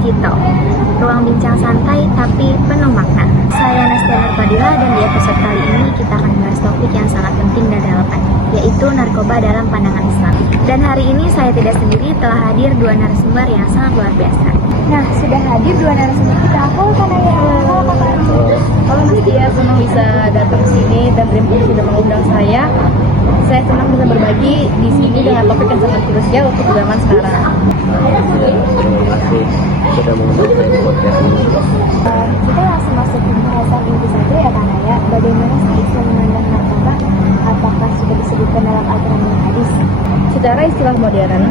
Cital, ruang bincang santai tapi penuh makna. Saya Nastia Nurfadila dan di episode kali ini kita akan membahas topik yang sangat penting dan relevan, yaitu narkoba dalam pandangan Islam. Dan hari ini saya tidak sendiri, telah hadir dua narasumber yang sangat luar biasa. Nah, sudah hadir dua narasumber kita. Halo Kanaya. Halo Kakak. Halo Nastia, senang bisa datang ke sini dan terima kasih sudah mengundang saya. Saya senang bisa berbagi di sini dengan topik yang sangat krusial untuk zaman sekarang. Terima kasih sudah mengundang saya di podcast ini. Kita langsung masuk ke pembahasan inti saja ya Kanaya. Bagaimana sih Islam memandang narkoba? Apakah sudah disebutkan dalam Al-Quran dan hadis? Secara istilah modern,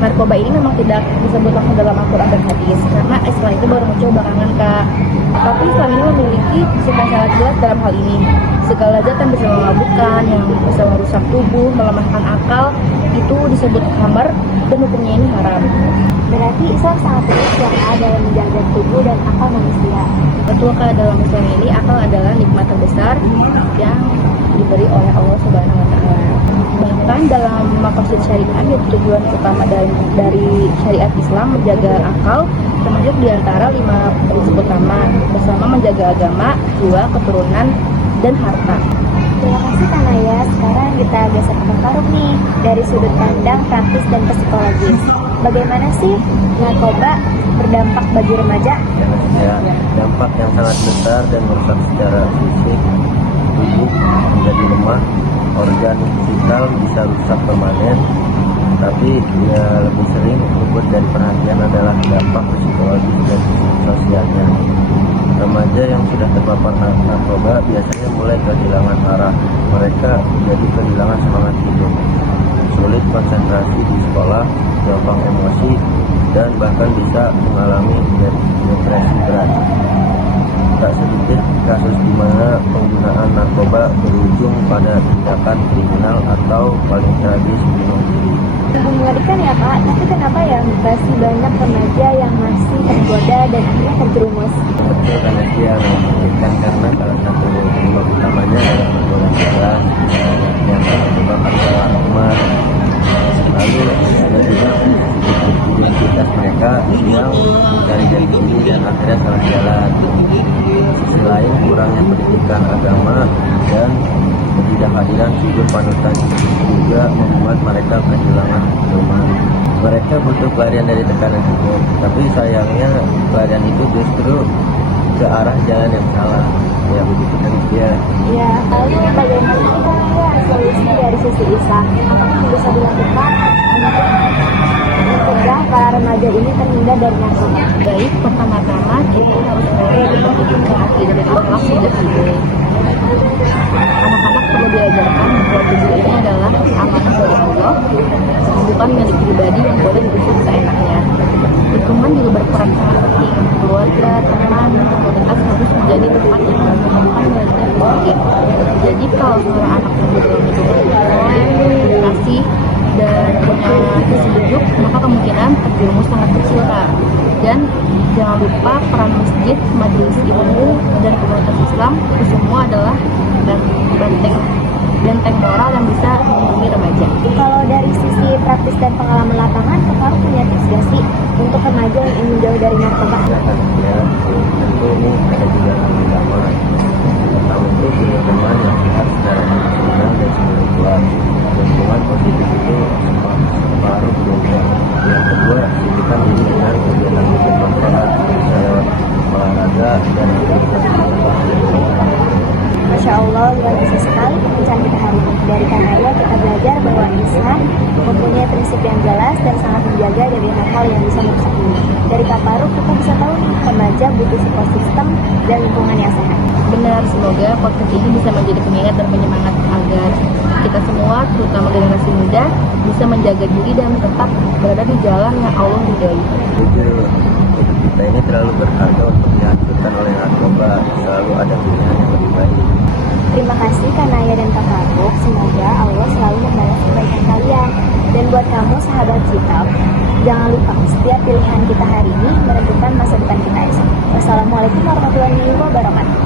narkoba ini memang tidak disebut langsung dalam Al-Quran dan hadis karena istilah itu baru muncul belakangan, Kak. Tapi Islam ini memiliki prinsip yang sangat jelas dalam hal ini. Segala zat yang bisa memabukkan, yang bisa merusak tubuh, melemahkan akal, itu disebut khamar dan hukumnya ini haram. Berarti Islam sangat tegas ya Kak dalam menjaga tubuh dan akal manusia. Betul, Kak, dalam Islam ini akal adalah nikmat terbesar yang diberi oleh Allah Subhanahu wa Ta'ala. Bahkan dalam maqasid syariat, tujuan utama dari syariat Islam menjaga akal termasuk diantara 5 prinsip utama bersama menjaga agama, jiwa, keturunan, dan harta. Terima kasih Kanaya. Sekarang kita geser ke Faruk nih, dari sudut pandang praktis dan psikologis. Bagaimana sih narkoba berdampak bagi remaja? Ya, dampak yang sangat besar dan merusak secara fisik, tubuh menjadi lemah, organ vital bisa rusak permanen. Tapi ya lebih sering luput dari perhatian adalah dampak psikologis dan sosialnya. Remaja yang sudah terpapar narkoba biasanya mulai kehilangan arah. Mereka jadi kehilangan semangat hidup, sulit konsentrasi di sekolah, gampang emosi, dan bahkan bisa mengalami depresi berat. Tak sedikit kasus di mana penggunaan narkoba berujung pada tindakan kriminal atau paling tragis bunuh diri. Mengerikan ya Pak, tapi kenapa ya masih banyak remaja yang masih tergoda dan akhirnya terjerumus? Betul, karena dia mengerikan karena salah satu penyebab utamanya adalah narkoba keras yang menyebabkan trauma. Lalu ada juga identitas mereka yang mencari jati diri dan akhirnya salah jalan. Sisi lain, kurangnya pendidikan agama dan ketidakhadiran figur panutan juga membuat mereka kehilangan pedoman. Mereka butuh pelarian dari tekanan hidup, tapi sayangnya pelarian itu justru ke arah jalan yang salah. Ya begitu kan dia. Ya, lalu bagaimana ya solusi dari sisi Islam? Apa yang bisa dilakukan untuk mencegah para remaja ini terhindar dari narkoba? Baik, pertama-tama kita harus mulai pendidikan akidah dan akhlak sejak dini. Anak-anak perlu diajarkan bahwa tubuh ini adalah amanah dari Allah, bukan milik pribadi yang boleh diusir seenaknya. Lingkungan juga berperan sangat penting. Keluarga, teman, komunitas harus menjadi tempat yang menumbuhkan nilai positif. Jadi kalau seorang anak yang dalam lingkungan kasih dan punya visi hidup, maka kemungkinan terjerumus sangat kecil, Kak. Dan jangan lupa peran masjid, majelis ilmu, dan komunitas Islam itu semua adalah benteng moral yang bisa melindungi remaja. Kalau dari sisi praktis dan pengalaman lapangan, Kakak punya tips gak sih untuk remaja yang ingin jauh dari narkoba? Ya, tentu ini ada juga agama. Pertama itu punya teman yang sehat secara emosional dan spiritual. Lingkungan positif itu separuh juga. Yang kedua, sibukkan diri dengan kegiatan bermanfaat, misalnya olahraga dan aktivitas Masya Allah, luar biasa sekali pembicaraan kita hari ini. Dari Kanaya kita belajar bahwa Islam mempunyai prinsip yang jelas dan sangat menjaga dari hal-hal yang bisa merusak diri. Dari Kak Faruk kita bisa tahu nih, remaja butuh support system dan lingkungan yang sehat. Benar, semoga podcast ini bisa menjadi pengingat dan penyemangat agar kita semua, terutama generasi muda, bisa menjaga diri dan tetap berada di jalan yang Allah ridhoi. Jujur, hidup kita ini terlalu berharga untuk dihancurkan oleh narkoba. Selalu ada pilihan yang lebih baik. Terima kasih Kanaya dan Kak Faruk. Semoga Allah selalu membalas kebaikan kalian. Dan buat kamu sahabat Cital, jangan lupa setiap pilihan kita hari ini menentukan masa depan kita esok. Wassalamualaikum warahmatullahi wabarakatuh.